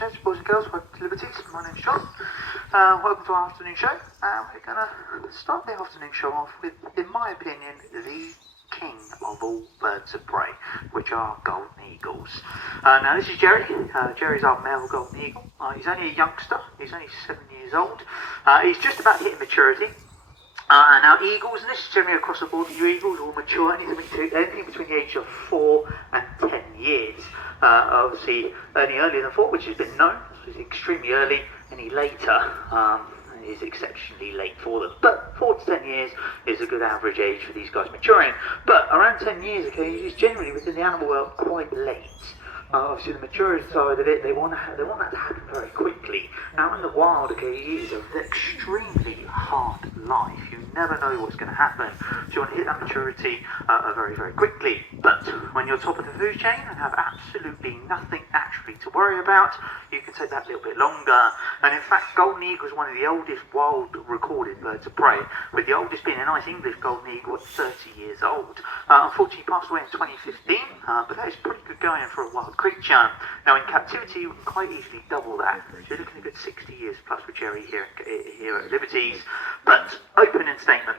and gents, boys and girls, welcome to Liberties. My name's John. Welcome to our afternoon show. We're going to start the afternoon show off with, in my opinion, the king of all birds of prey, which are golden eagles. Now this is Jerry. Jerry's our male golden eagle. He's only a youngster. He's only 7 years old. He's just about hitting maturity. Now eagles, and this is generally across the board, your eagles will mature anything between the age of 4 and 10 years. Obviously any earlier than 4, which has been known, so it's extremely early. Any later is exceptionally late for them. But 4 to 10 years is a good average age for these guys maturing. But around 10 years, okay, is generally within the animal world quite late. Obviously the maturity side of it, they want that to happen very quickly. Out in the wild, okay, it is an extremely hard life. You never know what's going to happen. So you want to hit that maturity very, very quickly. But when you're top of the food chain and have absolutely nothing naturally to worry about, you can take that a little bit longer. And in fact, golden eagle is one of the oldest wild recorded birds of prey, with the oldest being a nice English golden eagle at 30 years old. Unfortunately, he passed away in 2015, but that is pretty good going for a wild creature. Now in captivity you can quite easily double that, so you're looking at a good 60 years plus with Jerry here at Liberties. But opening statement,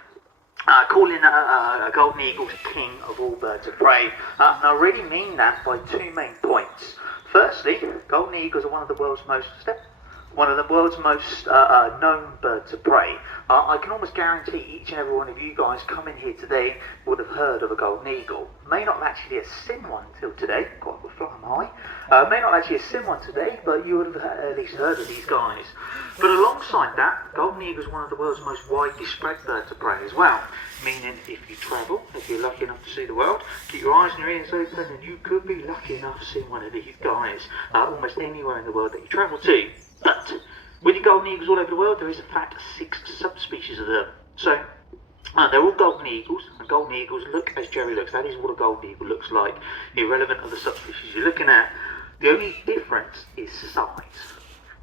calling a golden eagle king of all birds of prey, and I really mean that by 2 main points. Firstly, golden eagles are one of the world's most known birds of prey. I can almost guarantee each and every one of you guys coming here today would have heard of a golden eagle. May not actually have seen one till today, quite a flying high. May not actually have seen one today, but you would have at least heard of these guys. But alongside that, golden eagle is one of the world's most widely spread birds of prey as well. Meaning if you travel, if you're lucky enough to see the world, keep your eyes and your ears open and you could be lucky enough to see one of these guys almost anywhere in the world that you travel to. But with the golden eagles all over the world, there is in fact 6 subspecies of them. So they're all golden eagles, and golden eagles look as Jerry looks. That is what a golden eagle looks like, irrelevant of the subspecies you're looking at. The only difference is size.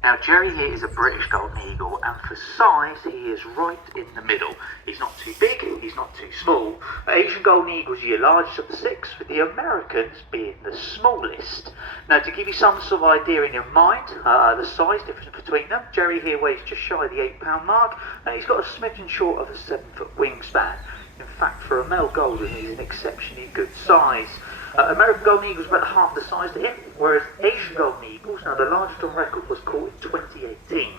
Now Jerry here is a British golden eagle, and for size he is right in the middle. He's not too big, he's not too small. Asian golden eagles are your largest of the 6, with the Americans being the smallest. Now to give you some sort of idea in your mind, the size difference between them, Jerry here weighs just shy of the 8-pound mark, and he's got a smidgen short of a 7-foot wingspan. In fact, for a male golden, he's an exceptionally good size. American golden eagles about half the size to him, whereas Asian golden eagles, now the largest on record was caught in 2018.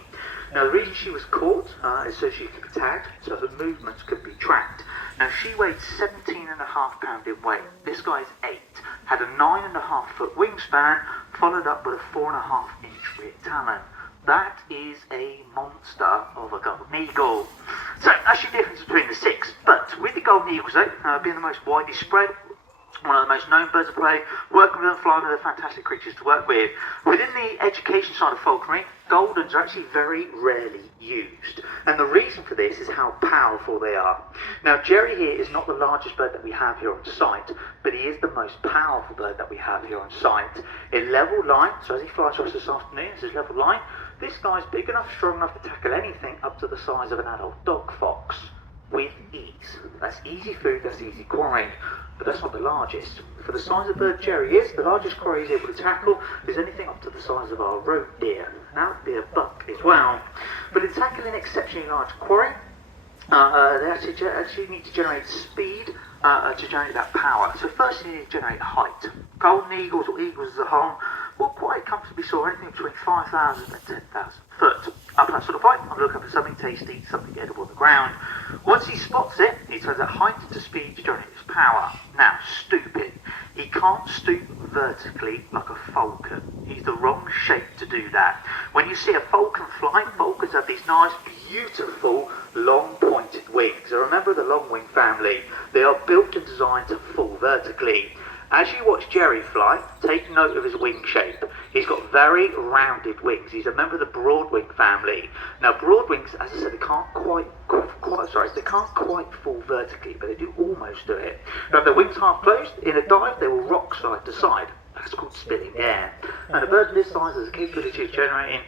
Now the reason she was caught is so she could be tagged, so her movements could be tracked. Now she weighed 17.5 pounds in weight. This guy's 8, had a 9.5 foot wingspan, followed up with a 4.5 inch rear talon. That is a monster of a golden eagle. So that's the difference between the 6. But with the golden eagles though, being the most widely spread, one of the most known birds of prey, working with them, flying with, they're fantastic creatures to work with. Within the education side of falconry, goldens are actually very rarely used. And the reason for this is how powerful they are. Now Jerry here is not the largest bird that we have here on site, but he is the most powerful bird that we have here on site. In level line, so as he flies for us this afternoon, this is level line, this guy's big enough, strong enough to tackle anything up to the size of an adult dog fox with ease. That's easy food, that's easy quarrying, but that's not the largest. For the size of bird Jerry is, the largest quarry he's able to tackle is anything up to the size of our road deer. Now it'd be a buck as well. But in tackling an exceptionally large quarry, they actually need to generate speed to generate that power. So first you need to generate height. Golden eagles, or eagles as a whole, will quite comfortably soar anything between 5,000 and 10,000 foot. Up that sort of height, I'm looking for something tasty, something edible on the ground. Once he spots it, he turns that height into speed to generate his power. Now, stooping. He can't stoop vertically like a falcon. He's the wrong shape to do that. When you see a falcon fly, falcons have these nice, beautiful, long pointed wings. They're a member of the long wing family. They are built and designed to fall vertically. As you watch Jerry fly, take note of his wing shape. He's got very rounded wings. He's a member of the broadwing family. Now broadwings, as I said, they can't quite fall vertically, but they do almost do it. Now if their wings half closed, in a dive they will rock side to side. That's called spinning air. And a bird this size has a capability of generating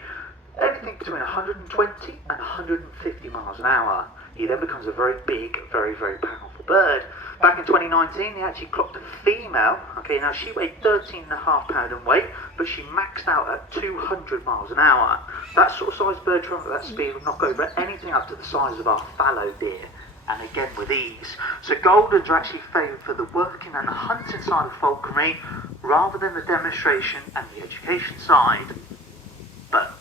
anything between 120 and 150 miles an hour. He then becomes a very big, very, very powerful beautiful bird. Back in 2019, they actually clocked a female. Okay, now she weighed 13.5 pounds in weight, but she maxed out at 200 miles an hour. That sort of size bird traveling at that speed would knock over anything up to the size of our fallow deer, and again with ease. So Goldens are actually favoured for the working and the hunting side of falconry rather than the demonstration and the education side. But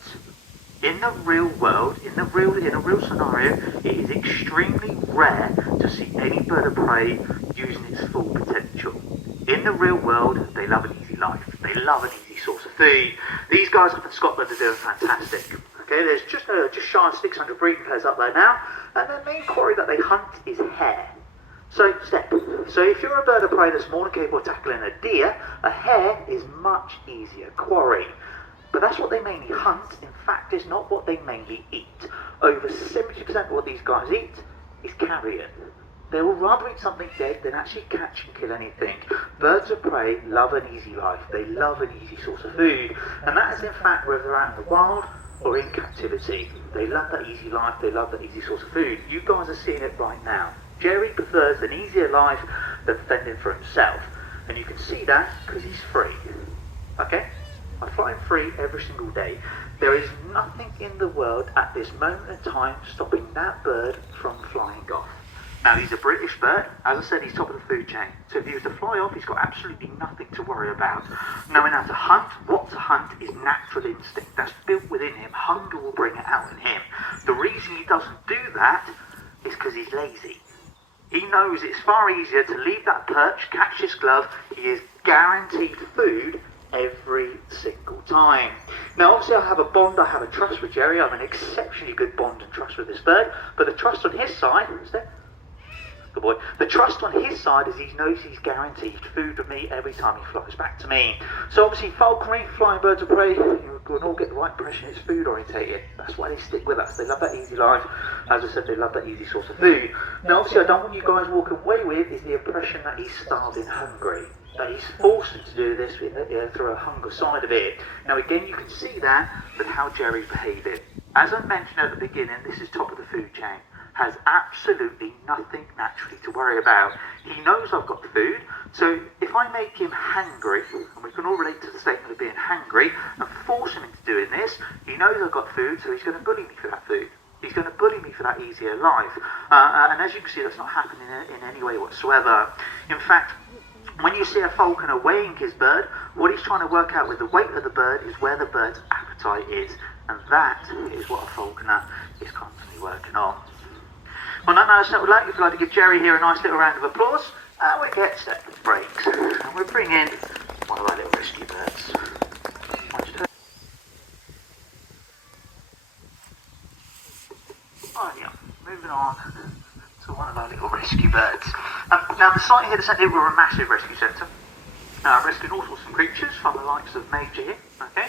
in the real world, in a real scenario, it is extremely rare to see any bird of prey using its full potential. In the real world, they love an easy life. They love an easy source of food. These guys up in Scotland are doing fantastic. Okay, there's just shy of 600 breeding pairs up there now, and their main quarry that they hunt is hare. So if you're a bird of prey that's more than capable of tackling a deer, a hare is much easier quarry. But that's what they mainly hunt. In fact, it's not what they mainly eat. Over 70% of what these guys eat is carrion. They will rather eat something dead than actually catch and kill anything. Birds of prey love an easy life. They love an easy source of food. And that is in fact whether they're out in the wild or in captivity. They love that easy life. They love that easy source of food. You guys are seeing it right now. Jerry prefers an easier life than fending for himself. And you can see that because he's free. Okay? I fly him free every single day. There is nothing in the world at this moment in time stopping that bird from flying off. Now he's a British bird. As I said, he's top of the food chain. So if he was to fly off, he's got absolutely nothing to worry about. Knowing how to hunt, what to hunt is natural instinct. That's built within him. Hunger will bring it out in him. The reason he doesn't do that is because he's lazy. He knows it's far easier to leave that perch, catch this glove. He is guaranteed food every single time. Now obviously I have a bond, I have a trust with Jerry. I have an exceptionally good bond and trust with this bird, but the trust on his side, good boy, the trust on his side is he knows he's guaranteed food with me every time he flies back to me. So obviously falconry, flying birds of prey, you can all get the right impression it's food orientated. That's why they stick with us. They love that easy life. As I said, they love that easy source of food. Now obviously I don't want you guys walking away with is the impression that he's starving hungry. That he's forced to do this through a hunger side of it. Now again, you can see that with how Jerry's behaving. As I mentioned at the beginning, this is top of the food chain. Has absolutely nothing naturally to worry about. He knows I've got food, so if I make him hangry, and we can all relate to the statement of being hangry, and force him into doing this, he knows I've got food, so he's going to bully me for that food. He's going to bully me for that easier life. And as you can see, that's not happening in any way whatsoever. In fact, when you see a falconer weighing his bird, what he's trying to work out with the weight of the bird is where the bird's appetite is. And that is what a falconer is constantly working on. On that note, I would like to give Jerry here a nice little round of applause. And we get set the brakes. And we bring in one of our little rescue birds. Oh yeah, moving on to one of our little rescue birds. Now the site here, the centre, we're a massive rescue centre. Rescuing all sorts of creatures from the likes of Major here. Okay.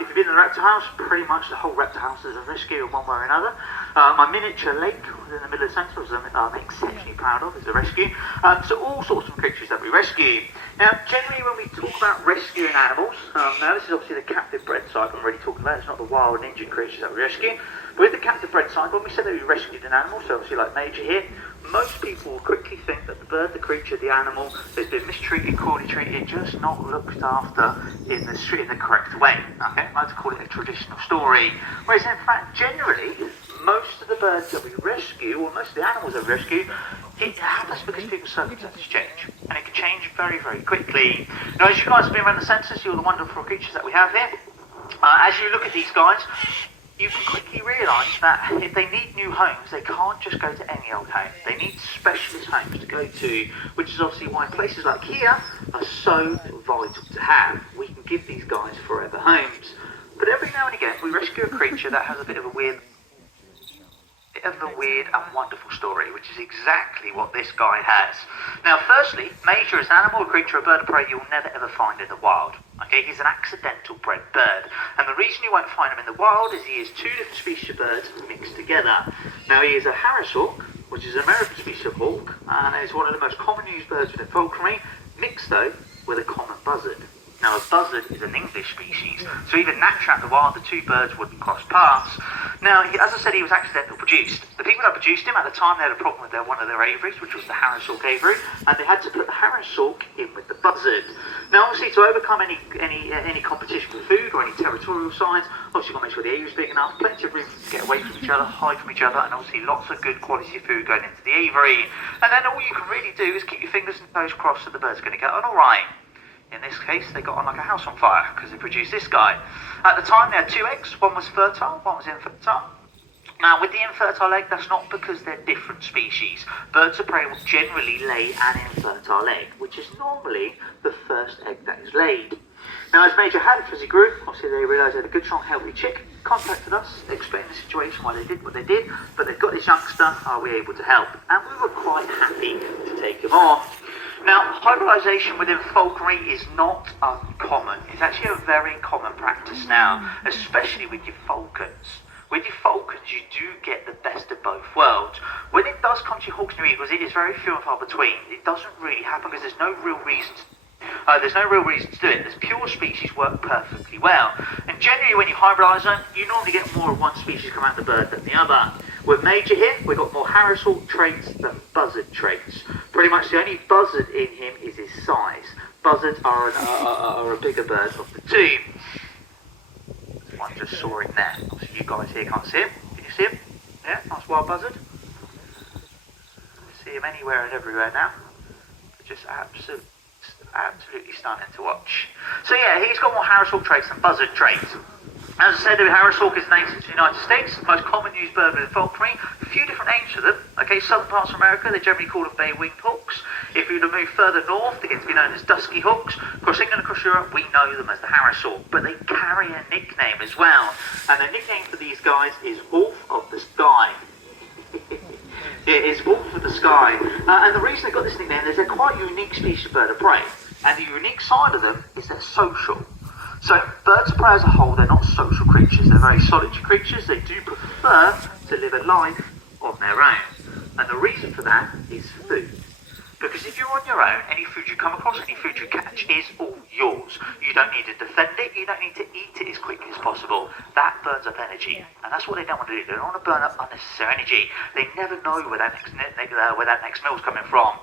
If you've been in the reptile house, pretty much the whole reptile house is a rescue in one way or another. My miniature lake within the middle of the centre, which I'm exceptionally proud of, is a rescue. So all sorts of creatures that we rescue. Now, generally when we talk about rescuing animals, now this is obviously the captive bred side I'm really talking about. It's not the wild and injured creatures that we rescue. But with the captive bred side, when we say that we rescued an animal, so obviously like Major here, most people will quickly think that the bird, the creature, the animal has been mistreated, poorly treated, just not looked after in the correct way. Okay, I like to call it a traditional story. Whereas in fact, generally, most of the birds that we rescue, or most of the animals that we rescue, it happens because people's circumstances change. And it can change very, very quickly. Now, as you guys have been around the census, see all the wonderful creatures that we have here. As you look at these guys, you can quickly realise that if they need new homes, they can't just go to any old home. They need specialist homes to go to, which is obviously why places like here are so vital to have. We can give these guys forever homes. But every now and again, we rescue a creature that has a bit of a weird and wonderful story, which is exactly what this guy has. Now, firstly, Major is an animal, a creature, a bird of prey you'll never ever find in the wild. Okay, he's an accidental bred bird, and the reason you won't find him in the wild is he is two different species of birds mixed together. Now, he is a Harris hawk, which is an American species of hawk, and it's one of the most common used birds within falconry, mixed though with a common buzzard. Now, a buzzard is an English species, so even naturally in the wild, the two birds wouldn't cross paths. Now, as I said, he was accidentally produced. The people that produced him at the time, they had a problem with one of their aviaries, which was the harris-hawk aviary, and they had to put the harris-hawk in with the buzzard. Now, obviously, to overcome any competition for food or any territorial signs, obviously, you've got to make sure the aviary's big enough, plenty of room to get away from each other, hide from each other, and obviously lots of good quality food going into the aviary. And then all you can really do is keep your fingers and toes crossed that the bird's going to get on all right. In this case, they got on like a house on fire because they produced this guy. At the time, they had 2 eggs. One was fertile, one was infertile. Now, with the infertile egg, that's not because they're different species. Birds of prey will generally lay an infertile egg, which is normally the first egg that is laid. Now, as Major had, as he grew, obviously they realised they had a good, strong, healthy chick, contacted us, explained the situation, why they did what they did, but they've got this youngster, are we able to help? And we were quite happy to take him on. Now, hybridisation within falconry is not uncommon. It's actually a very common practice now, especially with your falcons. With your falcons, you do get the best of both worlds. When it does come to your hawks and your eagles, it is very few and far between. It doesn't really happen because there's no real reason to do it. There's pure species work perfectly well. And generally when you hybridise them, you normally get more of one species come out the bird than the other. With Major here, we've got more harris-hawk traits than buzzard traits. Pretty much the only buzzard in him is his size. Buzzards are a bigger bird of the two. One just soaring there. Obviously you guys here can't see him. Can you see him? Yeah, nice wild buzzard. See him anywhere and everywhere now. Just absolutely stunning to watch. So yeah, he's got more harris-hawk traits than buzzard traits. As I said, the harris-hawk is native to the United States, the most common used bird within falconry. A few different names for them. Okay, southern parts of America, they're generally called them bay-winged hawks. If you were to move further north, they get to be known as dusky hawks. Across England, across Europe, we know them as the harris-hawk, but they carry a nickname as well. And the nickname for these guys is Wolf of the Sky. It is Wolf of the Sky. And the reason they got this nickname is they're quite a unique species of bird of prey. And the unique side of them is they're social. So birds of prey as a whole, they're not social creatures. They're very solitary creatures. They do prefer to live a life on their own. And the reason for that is food. Because if you're on your own, any food you come across, any food you catch is all yours. You don't need to defend it, you don't need to eat it as quickly as possible. That burns up energy. And that's what they don't want to do. They don't want to burn up unnecessary energy. They never know where that next meal's coming from.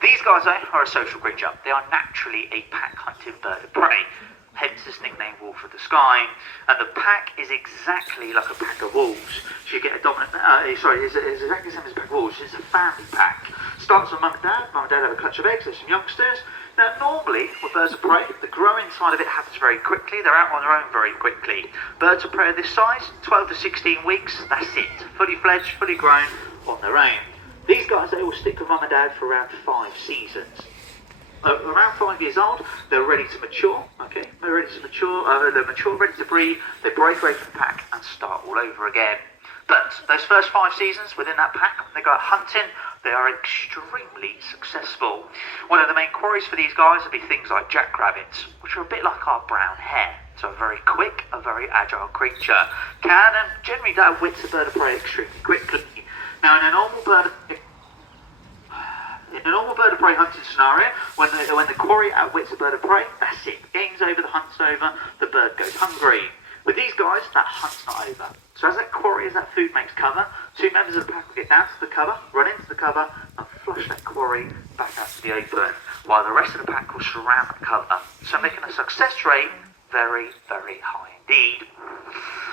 These guys are a social creature. They are naturally a pack-hunting bird of prey. Hence this nickname Wolf of the Sky. And the pack is exactly like a pack of wolves. So you get a dominant, it's exactly the same as a pack of wolves. It's a family pack. Starts with mum and dad. Mum and dad have a clutch of eggs. There's some youngsters. Now normally with birds of prey, the growing side of it happens very quickly. They're out on their own very quickly. Birds of prey of this size, 12 to 16 weeks, that's it. Fully fledged, fully grown, on their own. These guys, they will stick with mum and dad for around 5 seasons. Around 5 years old, they're ready to mature, okay? They're ready to mature, they're mature, ready to breed, they break away from the pack and start all over again. But those first 5 seasons within that pack, they go out hunting, they are extremely successful. One of the main quarries for these guys would be things like jackrabbits, which are a bit like our brown hare. So a very quick, a very agile creature. Can and generally outwits a bird of prey extremely quickly. Now in a normal bird of prey hunting scenario, when the quarry outwits a bird of prey, that's it. Game's over, the hunt's over, the bird goes hungry. With these guys, that hunt's not over. So as that quarry, as that food makes cover, 2 members of the pack will get down to the cover, run into the cover, and flush that quarry back out to the open, while the rest of the pack will surround the cover. So making a success rate very, very high indeed.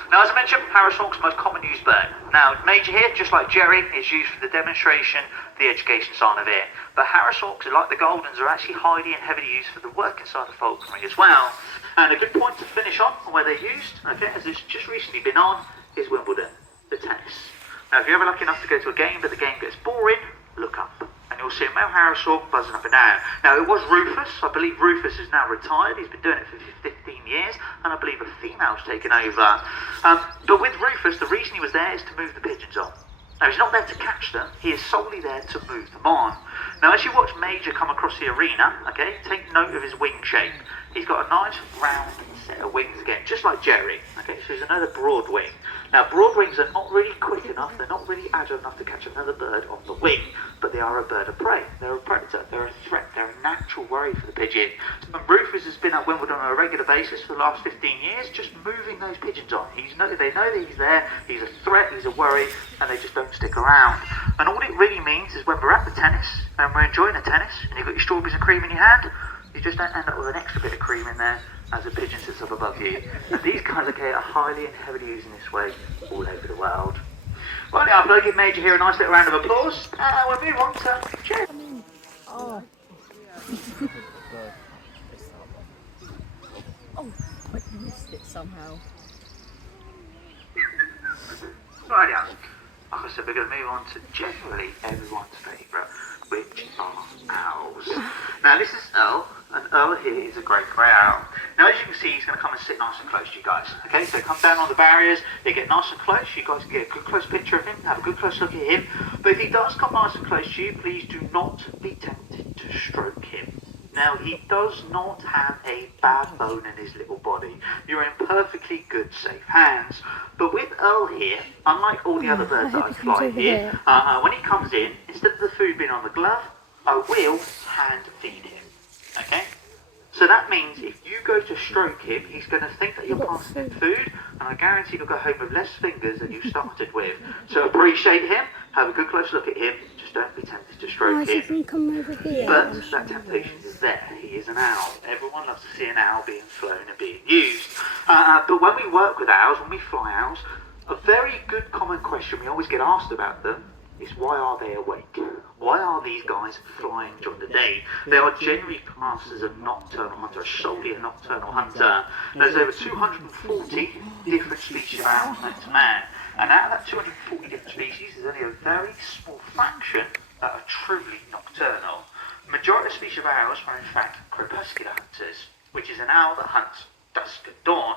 Now, as I mentioned, harris-hawk's the most common used bird. Now, Major here, just like Jerry, is used for the demonstration, the education side of it. But harris-hawks, like the Goldens, are actually highly and heavily used for the working side of falconry as well. And a good point to finish on where they're used, okay, as it's just recently been on, is Wimbledon, the tennis. Now, if you're ever lucky enough to go to a game, but the game gets boring, look up. And you'll see a male harris-hawk buzzing up and down. Now, it was Rufus. I believe Rufus is now retired. He's been doing it for 15 years, and I believe a female's taken over. But with Rufus, the reason he was there is to move the pigeons on. Now, he's not there to catch them. He is solely there to move them on. Now, as you watch Major come across the arena, okay, take note of his wing shape. He's got a nice round set of wings again, just like Jerry. Okay, so he's another broad wing. Now, broad wings are not really quick enough. They're not really agile enough to catch another bird on the wing, but they they are a bird of prey. They're a predator. They're a threat. They're a natural worry for the pigeon. And Rufus has been at Wimbledon on a regular basis for the last 15 years, just moving those pigeons on. They know that he's there, he's a threat, he's a worry, and they just don't stick around. And all it really means is when we're at the tennis, and we're enjoying the tennis, and you've got your strawberries and cream in your hand, you just don't end up with an extra bit of cream in there as a pigeon sits up above you. And these guys are highly and heavily used in this way all over the world. Well, now, I've give Major here a nice little round of applause. We'll move on to Jen. Oh. Oh, I missed it somehow. Right, yeah. Like I said, we're going to move on to generally everyone's favourite, which are owls. Now, this is Earl, and Earl here is a great grey owl. Now, as you can see, he's going to come and sit nice and close to you guys. Okay, so come down on the barriers, they get nice and close. You guys can get a good close picture of him, have a good close look at him. But if he does come nice and close to you, please do not be tempted to stroke him. Now, he does not have a bad bone in his little body. You're in perfectly good, safe hands. But with Earl here, unlike all the other birds that I fly here, when he comes in, instead of the food being on the glove, I will hand feed him. Okay? So that means if you go to stroke him, he's going to think that you're passing him food, and I guarantee he'll go home with less fingers than you started with. So appreciate him, have a good close look at him, just don't be tempted to stroke him. Come over here. But that temptation is there. He is an owl. Everyone loves to see an owl being flown and being used. But when we work with owls, when we fly owls, a very good common question we always get asked about them is why are they awake? Why are these guys flying during the day? They are generally classed as a nocturnal hunter, solely a nocturnal hunter. There's over 240 different species of owls known to man. And out of that 240 different species, there's only a very small fraction that are truly nocturnal. The majority of species of owls are in fact crepuscular hunters, which is an owl that hunts dusk at dawn.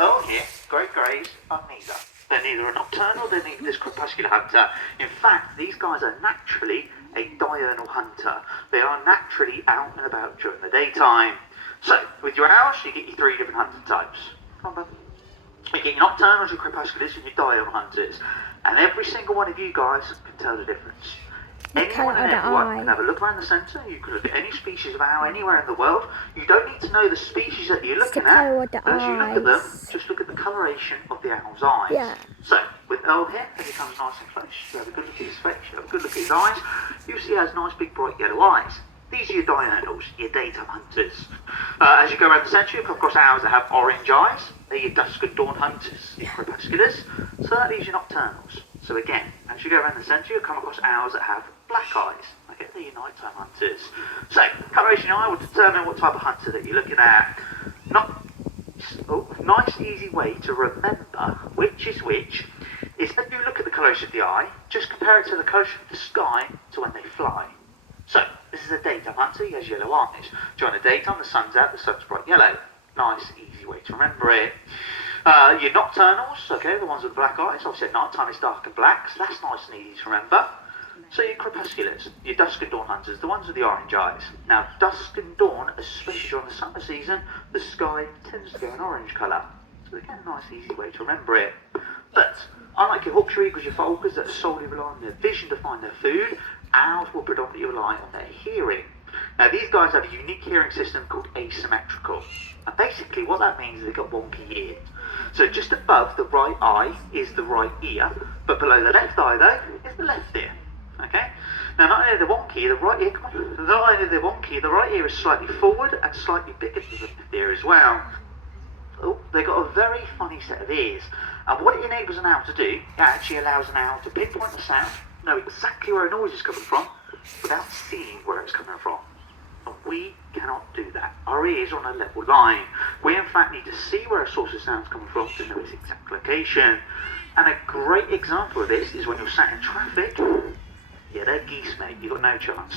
Earl here, great greys, are neither. They're neither a nocturnal, they're neither this crepuscular hunter. In fact, these guys are naturally a diurnal hunter. They are naturally out and about during the daytime. So, with your owls, you get your three different hunting types. Come on, bud. You get your nocturnals, your crepusculars, and your diurnal hunters. And every single one of you guys can tell the difference. Anyone and everyone can have a look around the centre. You can look at any species of owl anywhere in the world. You don't need to know the species that you're looking at. But as you look at them, just look at the coloration of the owl's eyes. Yeah. So, with Earl here, as he comes nice and close, you have a good look at his face, you have a good look at his eyes. You see he has nice big bright yellow eyes. These are your diurnals, your daytime hunters. As you go around the centre, you come across owls that have orange eyes. They're your dusk and dawn hunters, your crepusculars. So that leaves your nocturnals. So again, as you go around the centre, you come across owls that have black eyes. Okay, they're your nighttime hunters. So, coloration eye will determine what type of hunter that you're looking at. Nice easy way to remember which is which is that you look at the coloration of the eye, just compare it to the coloration of the sky to when they fly. So, this is a daytime hunter, he has yellow eyes. During the daytime, the sun's out, the sun's bright yellow. Nice, easy way to remember it. Your nocturnals, okay, the ones with black eyes, obviously at night time it's dark and black, so that's nice and easy to remember. So your crepusculars, your dusk and dawn hunters, the ones with the orange eyes. Now, dusk and dawn, especially during the summer season, the sky tends to go an orange colour. So again, a nice easy way to remember it. But, unlike your hawks, your eagles, your falcons that solely rely on their vision to find their food, owls will predominantly rely on their hearing. Now, these guys have a unique hearing system called asymmetrical. And basically what that means is they've got wonky ears. So just above the right eye is the right ear, but below the left eye though is the left ear. Okay? Now not only are they wonky, the right ear, not only are they wonky, the right ear is slightly forward and slightly bigger than the left ear as well. Oh, they've got a very funny set of ears. And what it enables an owl to do, it actually allows an owl to pinpoint the sound, know exactly where a noise is coming from, without seeing where it's coming from. And we cannot do that. Our ears are on a level line. We in fact need to see where a source of sound is coming from to know its exact location. And a great example of this is when you're sat in traffic. Yeah, they're geese, mate. You've got no chance.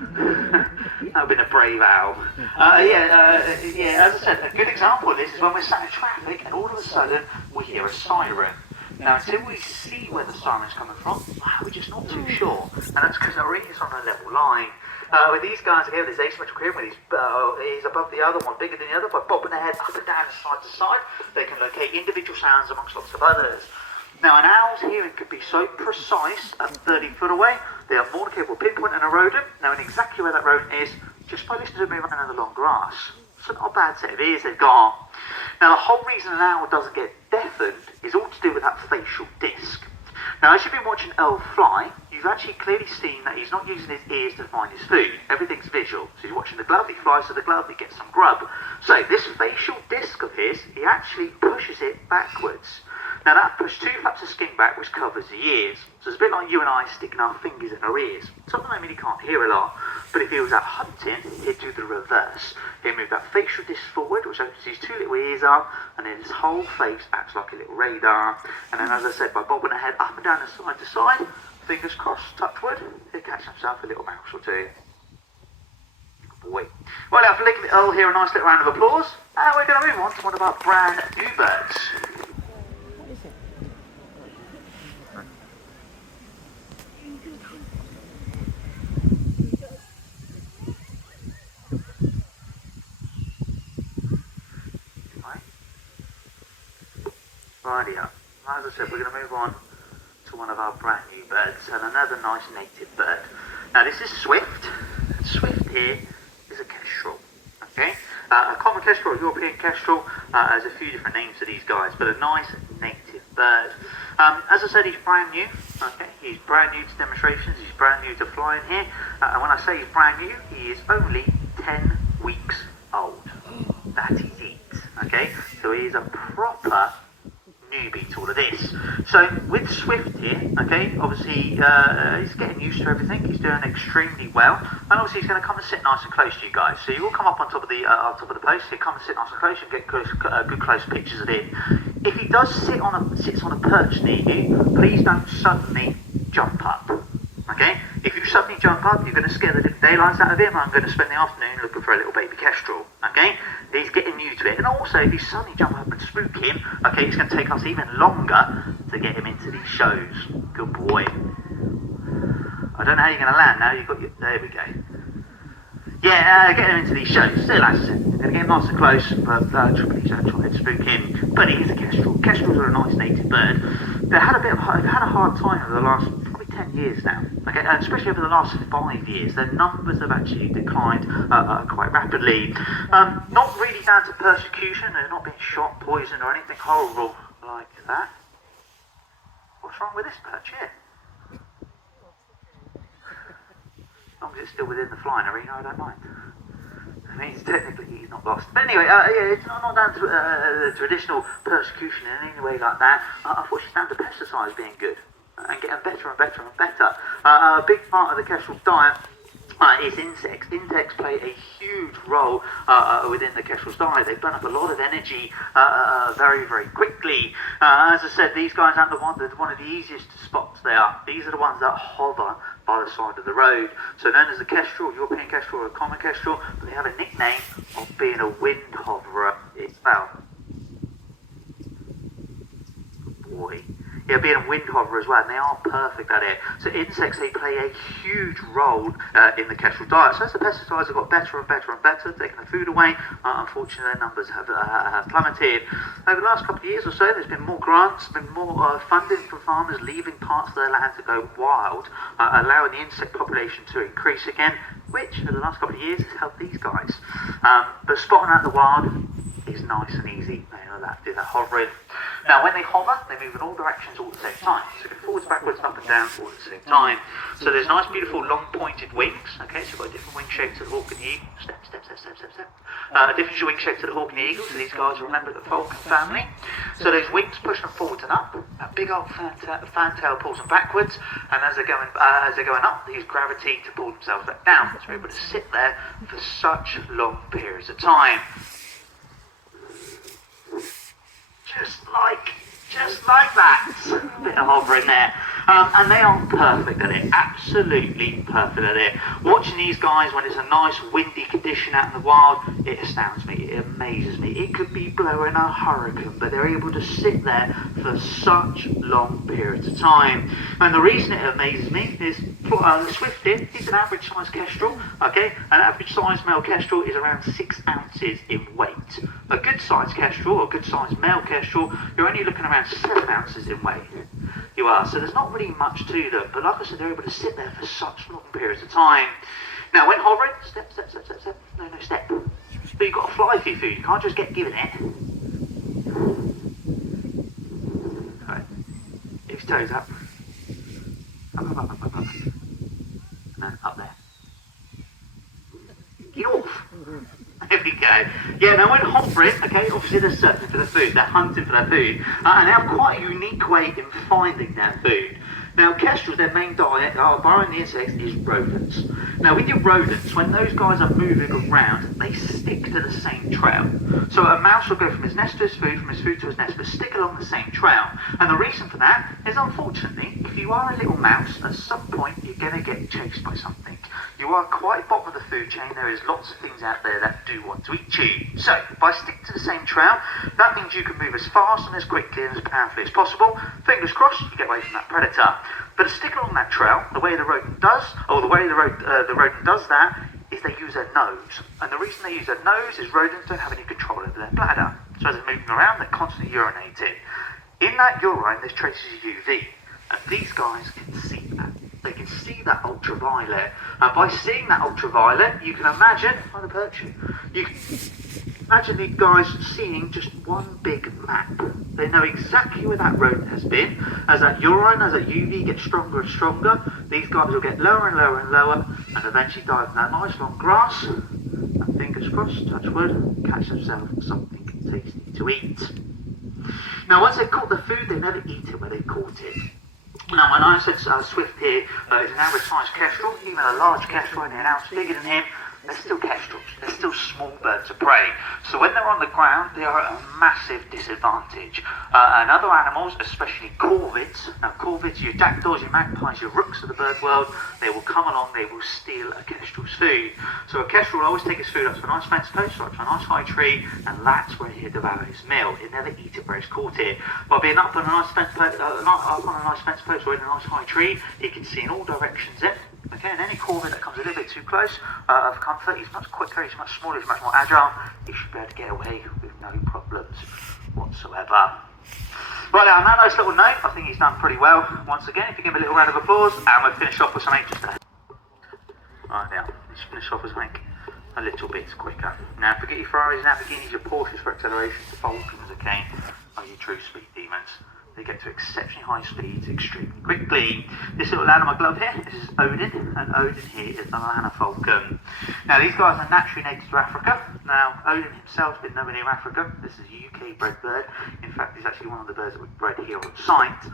That would have been a brave owl. As I said, a good example of this is when we're sat in traffic and all of a sudden we hear a siren. Now, until we see where the siren's coming from, we're just not too sure. And that's because our ears are on a level line. With these guys here, this asymmetrical hearing, with his above the other one, bigger than the other, by bobbing their head up and down and side to side, they can locate individual sounds amongst lots of others. Now, an owl's hearing could be so precise at 30 foot away They are more than capable of pinpointing a rodent, knowing exactly where that rodent is, just by listening to them running in the long grass. So not a bad set of ears they've got. Now the whole reason an owl doesn't get deafened is all to do with that facial disc. Now as you've been watching Earl fly, you've actually clearly seen that he's not using his ears to find his food. Everything's visual. So he's watching the glove, he flies to the glove, he gets some grub. So this facial disc of his, he actually pushes it backwards. Now that pushes 2 flaps of skin back, which covers the ears. So it's a bit like you and I sticking our fingers in our ears. Something that means he can't hear a lot. But if he was out hunting, he'd do the reverse. He'd move that facial disc forward, which opens his 2 little ears up, and then his whole face acts like a little radar. And then, as I said, by bobbing the head up and down and side to side, fingers crossed, touch wood, he'll catch himself a little mouse or two. Boy. Well, now for Lick Earl here, a nice little round of applause. And we're going to move on to one of our brand new birds. What is it? Rightio. As I said, we're going to move on to one of our brand new birds, and another nice native bird. Now this is Swift, and Swift here is a kestrel, okay? A common kestrel, a European kestrel, has a few different names for these guys, but a nice native bird. As I said, he's brand new, okay? He's brand new to demonstrations, he's brand new to flying here, and when I say he's brand new, he is only 10 weeks old. That is it, okay? So he is a proper newbie to all of this. So with Swift here, okay, obviously he's getting used to everything. He's doing extremely well, and obviously he's going to come and sit nice and close to you guys. So you will come up on top of the post. He'll come and sit nice and close and get good close pictures of him. If he does sits on a perch near you, please don't suddenly jump up. Okay? If you suddenly jump up, you're going to scare the daylights out of him. I'm going to spend the afternoon looking for a little baby kestrel. Okay? He's getting new to it. And also, if you suddenly jump up and spook him, okay, it's going to take us even longer to get him into these shows. Good boy. I don't know how you're going to land now. There we go. Yeah, get him into these shows. Still, as I said, you're going to get him nice and close, but please don't try to spook him. But he is a kestrel. Kestrels are a nice native bird. They've had a hard time over the last 10 years now, okay, and especially over the last 5 years, their numbers have actually declined quite rapidly. Not really down to persecution, they're not being shot, poisoned, or anything horrible like that. What's wrong with this perch here? As long as it's still within the flying arena, I don't mind. I mean, technically he's not lost. But anyway, yeah, it's not down to traditional persecution in any way like that. Unfortunately, it's down to pesticides being good and getting better and better and better. A big part of the kestrel's diet is insects. Insects play a huge role within the kestrel's diet. They burn up a lot of energy very, very quickly. As I said, these guys aren't one of the easiest spots they are. These are the ones that hover by the side of the road. So known as the kestrel, European kestrel, or a common kestrel, but they have a nickname of being a wind hoverer as well. Boy. Yeah, being a wind hoverer as well, and they are perfect at it. So insects, they play a huge role in the kestrel diet. So as the pesticides have got better and better and better, taking the food away, unfortunately their numbers have plummeted. Over the last couple of years or so, there's been more grants, been more funding for farmers leaving parts of their land to go wild, allowing the insect population to increase again, which over the last couple of years has helped these guys. But spotting out the wild is nice and easy. They don't have to do that hovering. Now, when they hover, they move in all directions all at the same time. So go forwards, backwards, up and down all at the same time. So there's nice, beautiful, long-pointed wings. Okay, so we've got different wing shapes to the hawk and the eagle. Step, step, step, step, step, step. Different wing shapes to the hawk and the eagle. So these guys are a member of the falcon family. So those wings push them forwards and up. That big old fantail pulls them backwards. And as they're going up, they use gravity to pull themselves back down. So they're able to sit there for such long periods of time. Just like that. A bit of hovering there. And they are perfect at it. Absolutely perfect at it. Watching these guys when it's a nice windy condition out in the wild, it astounds me. It amazes me. It could be blowing a hurricane, but they're able to sit there for such long periods of time. And the reason it amazes me is Swift here, he's an average size kestrel. Okay, an average size male kestrel is around 6 ounces in weight. A good size kestrel, or a good size male kestrel, you're only looking around 7 ounces in weight. You are. So there's not really much to them, but like I said, they're able to sit there for such long periods of time. Now, when hovering, step, step, step, step, step, no step. But you've got to fly for your food. You can't just get given it. Right. Get his toes up. Up. And then up there. Get off. There we go. Yeah, now when hovering, okay, obviously they're searching for their food, they're hunting for their food, and they have quite a unique way in finding their food. Now, kestrels, their main diet, barring the insects, is rodents. Now, with your rodents, when those guys are moving around, they stick to the same trail. So a mouse will go from his nest to his food, from his food to his nest, but stick along the same trail. And the reason for that is, unfortunately, if you are a little mouse, at some point you're going to get chased by something. You are quite bottom of the food chain. There is lots of things out there that do want to eat you. So, by sticking to the same trail, that means you can move as fast and as quickly and as powerfully as possible. Fingers crossed, you get away from that predator. But to stick along that trail, the way the rodent does, or the way the rodent does that, is they use their nose. And the reason they use their nose is rodents don't have any control over their bladder. So as they're moving around, they're constantly urinating. In that urine, there's traces of UV. And these guys can see that. They can see that ultraviolet. And by seeing that ultraviolet, you can imagine, find the perch, you can imagine these guys seeing just one big map. They know exactly where that rodent has been. As that urine, as that UV gets stronger and stronger, these guys will get lower and lower and lower, and eventually dive in that nice long grass, and fingers crossed, touch wood, catch themselves something tasty to eat. Now, once they've caught the food, they never eat it where they caught it. Now, when I said swift here is an average sized kestrel, even a large kestrel, only an ounce bigger than him, they're still kestrels. They're still small birds of prey. So when they're on the ground, they are at a massive disadvantage. And other animals, especially corvids, now corvids, your jackdaws, your magpies, your rooks of the bird world, they will come along, they will steal a kestrel's food. So a kestrel will always take his food up to a nice fence post, or up to a nice high tree, and that's where he'll devour his meal. He'll never eat it where he's caught it. By being up on a nice fence post, or in a nice high tree, he can see in all directions in. Okay, and any corvid that comes a little bit too close of comfort, he's much quicker, he's much smaller, he's much more agile, he should be able to get away with no problems whatsoever. Right now, on that nice little note, I think he's done pretty well. Once again, if you give him a little round of applause, and we'll finish off with some just there. Right now, let's finish off with something a little bit quicker. Now, forget your Ferraris, Lamborghinis, your Porsches for acceleration, Falcons, okay, are your true speed demons. They get to exceptionally high speeds extremely quickly. This little lad on my glove here, this is Odin, and Odin here is the Lana Falcon. Now these guys are naturally native to Africa. Now Odin himself has been nowhere near Africa. This is a UK bred bird. In fact, he's actually one of the birds that we bred here on site.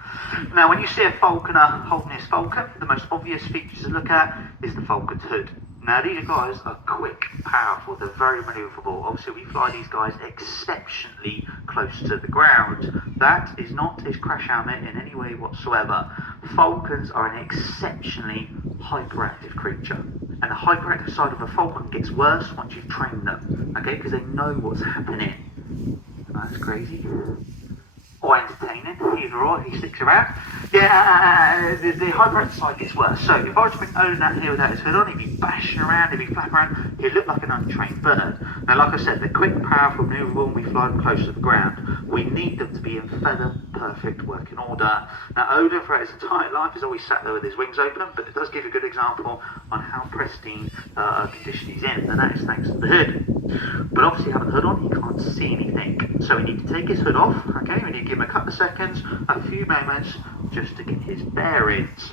Now when you see a falconer holding his falcon, the most obvious features to look at is the falcon's hood. Now these guys are quick, powerful, they're very manoeuvrable. Obviously we fly these guys exceptionally close to the ground. That is not his crash helmet in any way whatsoever. Falcons are an exceptionally hyperactive creature. And the hyperactive side of a falcon gets worse once you've trained them. Okay, because they know what's happening. That's crazy. Or entertaining, either or, he sticks around. Yeah, the hyperactive side gets worse. So if I were to bring Odin out here without his hood on, he'd be bashing around, he'd be flapping around, he'd look like an untrained bird. Now like I said, they're quick, powerful, manoeuvrable, and we fly them close to the ground. We need them to be in feather perfect working order. Now Odin throughout his entire life has always sat there with his wings open, but it does give you a good example on how pristine condition he's in, and that is thanks to the hood. But obviously having the hood on, he can't see anything. So we need to take his hood off, okay, we need to give him a couple of seconds, a few moments, just to get his bearings.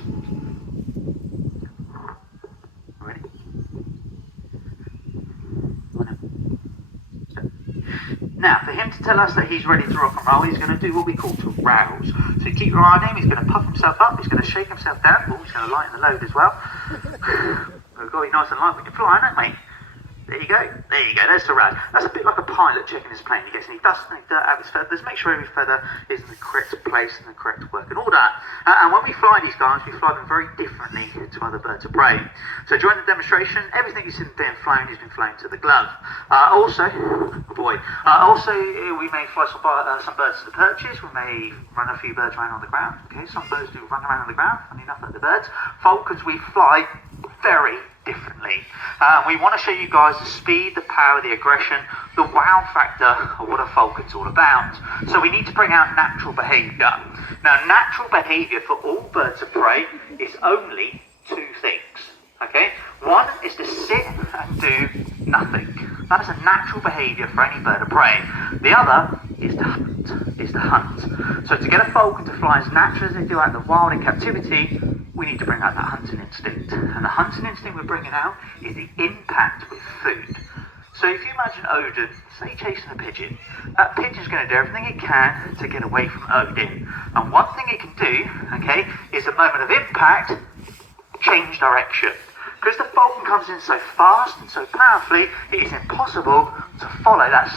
Ready? Now, for him to tell us that he's ready to rock and roll, he's going to do what we call to rouse. So you keep your eye on him, he's going to puff himself up, he's going to shake himself down, he's going to lighten the load as well. We've got to be nice and light when you're flying, haven't we? There you go, there's the rouse. That's a bit like a pilot checking his plane. He gets any dust, any dirt out of his feathers, make sure every feather is in the correct place and the correct working order. And when we fly these guys, we fly them very differently to other birds of prey. So during the demonstration, everything you've seen being flown has been flown to the glove. Also, we may fly some birds to the perches, we may run a few birds around on the ground. Okay, some birds do run around on the ground, funny enough like the birds. Falcons we fly very, differently. We want to show you guys the speed, the power, the aggression, the wow factor of what a falcon's all about. So we need to bring out natural behaviour. Now, natural behaviour for all birds of prey is only two things. Okay? One is to sit and do nothing. That is a natural behaviour for any bird of prey. The other is to hunt. So to get a falcon to fly as natural as they do out in the wild in captivity, we need to bring out that hunting instinct. And the hunting instinct we're bringing out is the impact with food. So if you imagine Odin, say chasing a pigeon, that pigeon's going to do everything it can to get away from Odin. And one thing it can do, okay, is a moment of impact, change direction. Because the falcon comes in so fast and so powerfully, it is impossible to follow that.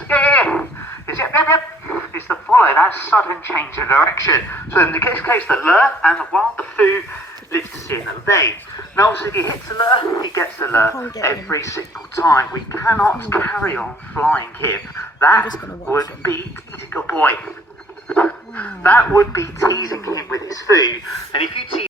Is to follow that sudden change of direction. So in this case, the lure and the wild, the food lives to see another day. Now, obviously, if he hits the lure, he gets the lure every single time. We cannot carry on flying him. That would be teasing a boy. That would be teasing him with his food. And if you tease